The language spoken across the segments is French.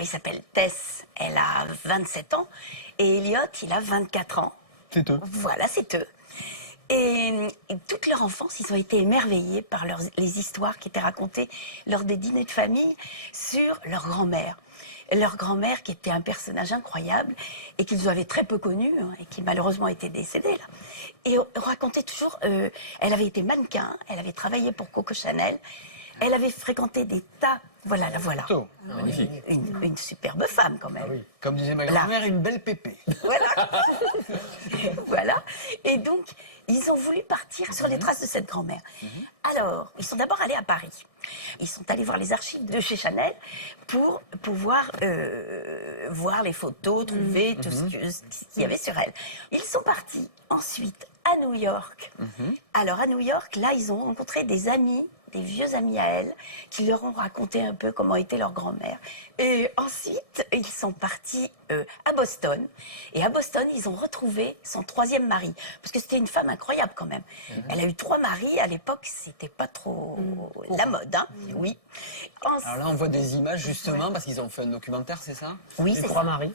Il s'appelle Tess, elle a 27 ans, et Elliot, il a 24 ans. C'est eux. Voilà, c'est eux. Et toute leur enfance, ils ont été émerveillés par les histoires qui étaient racontées lors des dîners de famille sur leur grand-mère. Leur grand-mère qui était un personnage incroyable et qu'ils avaient très peu connu et qui malheureusement était décédée là. Et on racontait toujours, elle avait été mannequin, elle avait travaillé pour Coco Chanel, elle avait fréquenté des tas, voilà, la voilà. Oh, Magnifique. Une superbe femme quand même. ah oui. Comme disait ma grand-mère, une belle pépée. Voilà. Voilà. Et donc, ils ont voulu partir sur les traces de cette grand-mère. Alors, ils sont d'abord allés à Paris. Ils sont allés voir les archives de chez Chanel pour pouvoir voir les photos, trouver tout ce qu'il y avait sur elle. Ils sont partis ensuite à New York. Alors, à New York, là, ils ont rencontré des amis, des vieux amis à elle, qui leur ont raconté un peu comment était leur grand-mère. Et ensuite, ils sont partis à Boston. Et à Boston, ils ont retrouvé son troisième mari. Parce que c'était une femme incroyable quand même. Elle a eu 3 maris. À l'époque, c'était pas trop la mode, hein. Oui. Alors là, on voit des images justement parce qu'ils ont fait un documentaire, c'est ça? Oui, Les c'est 3 ça. maris.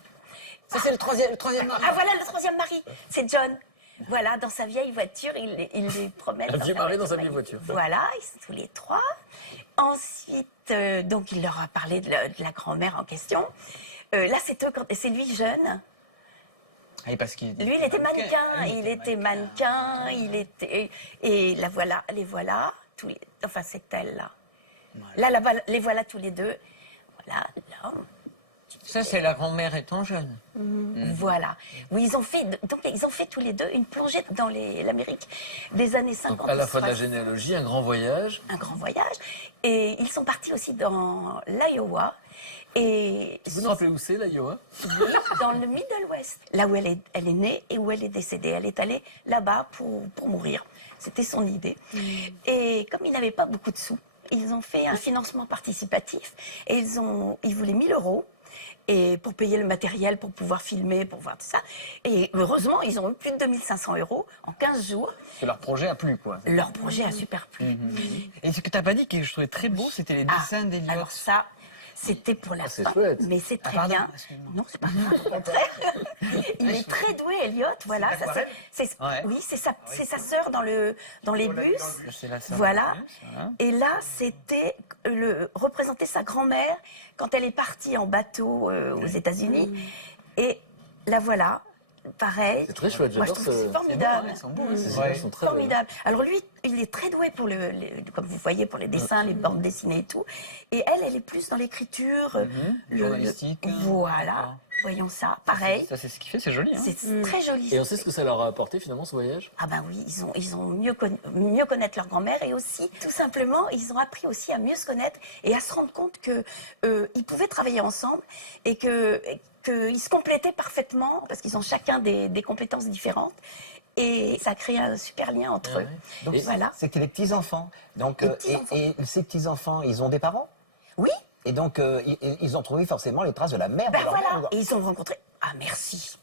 Ça, c'est le troisième mari. Ah voilà, le troisième mari, c'est John. Voilà, dans sa vieille voiture, il les promène. Un vieux mari dans sa vieille voiture. Voilà, ils sont tous les 3. Ensuite, donc il leur a parlé de la grand-mère en question. Là, c'est lui jeune. Ah, oui, parce qu'il Lui, il était mannequin. Ah oui, Il était mannequin. Et la voilà, les voilà. Enfin, c'est elle là. Là, les voilà tous les deux. Voilà, là. Ça, c'est la grand-mère étant jeune. Voilà. Oui, ils ont fait tous les deux une plongée dans l'Amérique des années 50. Donc, à la fois de la généalogie, un grand voyage. Un grand voyage. Et ils sont partis aussi dans l'Iowa. Et Vous vous rappelez où c'est, l'Iowa? dans le Middle West, là où elle est née et où elle est décédée. Elle est allée là-bas pour mourir. C'était son idée. Et comme ils n'avaient pas beaucoup de sous, ils ont fait un financement participatif et ils voulaient 1 000 € et pour payer le matériel, pour pouvoir filmer, pour voir tout ça. Et heureusement, ils ont eu plus de 2 500 € en 15 jours. Que leur projet a plu, quoi. Leur projet a super plu. Et ce que tu n'as pas dit, que je trouvais très beau, c'était les dessins d'Eliott. Alors ça, c'était pour la c'est fin, chouette. mais c'est très pardon, bien. excuse-moi. Non, c'est pas grave, au contraire. Il est très doué, Elliot. Voilà, ça, Ouais. oui, c'est sa sœur dans les bus. C'est la sœur Voilà. de Bruce, voilà. Et là, c'était représenter sa grand-mère quand elle est partie en bateau aux États-Unis. Et la voilà. Pareil. C'est très chouette, Moi, je j'adore trouve que c'est formidable. Ils sont beaux, Ces hein. images sont très belles. Formidable. Alors lui, il est très doué pour comme vous voyez, pour les dessins, les bandes dessinées et tout. Et elle est plus dans l'écriture. Journalistique. Voilà. D'accord. Voyons ça. Pareil. Ça, c'est ce qui fait, c'est joli. Hein. C'est très joli. Et on sait ce que ça leur a apporté, finalement, ce voyage? Ah ben oui, ils ont mieux connaître leur grand-mère et aussi, tout simplement, ils ont appris aussi à mieux se connaître et à se rendre compte que ils pouvaient travailler ensemble et qu'ils se complétaient parfaitement parce qu'ils ont chacun des compétences différentes. Et ça a créé un super lien entre eux. Donc, Voilà. c'était les petits-enfants. Donc, Les petits-enfants. et ces petits-enfants, ils ont des parents? Oui, Et donc, ils ont trouvé forcément les traces de la mère de ben leur voilà. mère. Et ils ont rencontré... Ah merci.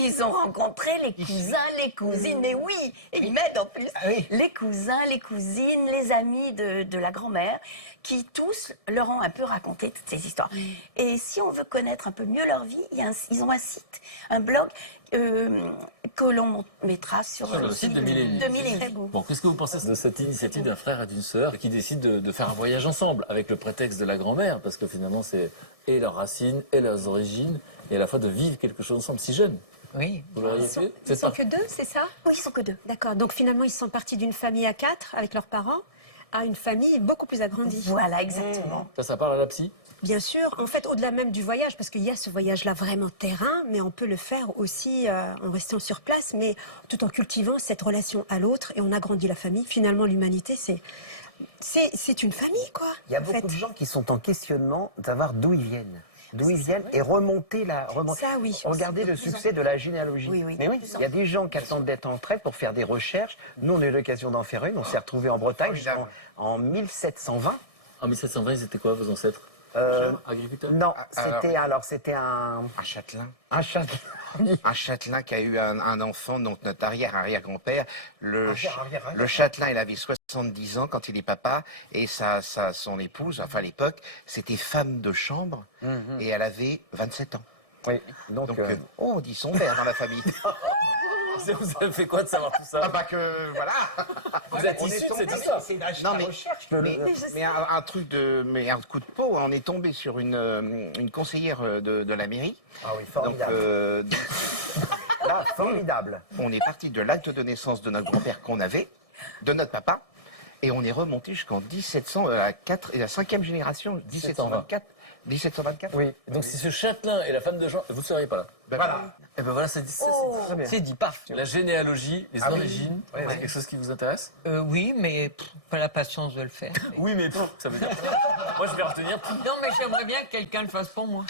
Ils ont rencontré les cousins, les cousines, mais oui, et ils m'aident en plus. Ah oui. Les cousins, les cousines, les amis de la grand-mère, qui tous leur ont un peu raconté toutes ces histoires. Et si on veut connaître un peu mieux leur vie, ils ont un site, un blog que l'on mettra sur Sur le site de Millénie. Millénie. Bon, qu'est-ce que vous pensez de cette initiative d'un frère et d'une sœur qui décident de faire un voyage ensemble avec le prétexte de la grand-mère? Parce que finalement, c'est et leurs racines et leurs origines et à la fois de vivre quelque chose ensemble si jeune. Oui. Vous l'auriez fait? Ils sont que 2, c'est ça? Oui, ils sont que 2. D'accord. Donc finalement, ils sont partis d'une famille à 4 avec leurs parents à une famille beaucoup plus agrandie. Voilà, exactement. Ça parle à la psy? Bien sûr, en fait, au-delà même du voyage, parce qu'il y a ce voyage-là vraiment terrain, mais on peut le faire aussi en restant sur place, mais tout en cultivant cette relation à l'autre, et on agrandit la famille. Finalement, l'humanité, c'est une famille, quoi. Il y a en beaucoup fait. de gens qui sont en questionnement de savoir d'où ils viennent. D'où ils viennent et remonter la... Ça, oui. Regardez le succès de la généalogie. Oui, oui. Mais oui, il y a des gens qui attendent d'être en retraite pour faire des recherches. Nous, on a eu l'occasion d'en faire une. On s'est retrouvés en Bretagne en 1720. En 1720, ils étaient quoi, vos ancêtres? Agriculteur. Non, alors- c'était un châtelain. un châtelain. Un châtelain qui a eu un enfant, donc notre arrière-arrière-grand-père. Le Arrière-arrière-arrière. châtelain, il avait 70 ans quand il est papa, et son épouse, enfin à l'époque, c'était femme de chambre, et elle avait 27 ans. Oui, donc, Donc, on dit son père dans la famille. Vous avez fait quoi de savoir tout ça? Ah bah que, voilà. Vous êtes on est issu de tombé, cette histoire. c'est Non, mais- recherche. Mais un coup de peau, on est tombé sur une conseillère de la mairie. Ah oui, Donc, formidable. Là, formidable. on est parti de l'acte de naissance de notre grand-père qu'on avait, de notre papa, et on est remonté jusqu'en 1700, la cinquième génération, 1724. 1724. Oui. Donc si ce châtelain et la femme de Jean, vous ne seriez pas là. Ben Voilà. Et ben voilà, c'est Très bien. C'est dit, paf. la généalogie, les Ah oui. origines. Oui, C'est oui. quelque chose qui vous intéresse? Oui, mais pas la patience de le faire. Oui, mais ça veut dire. Moi, je vais retenir. Non, mais j'aimerais bien que quelqu'un le fasse pour moi.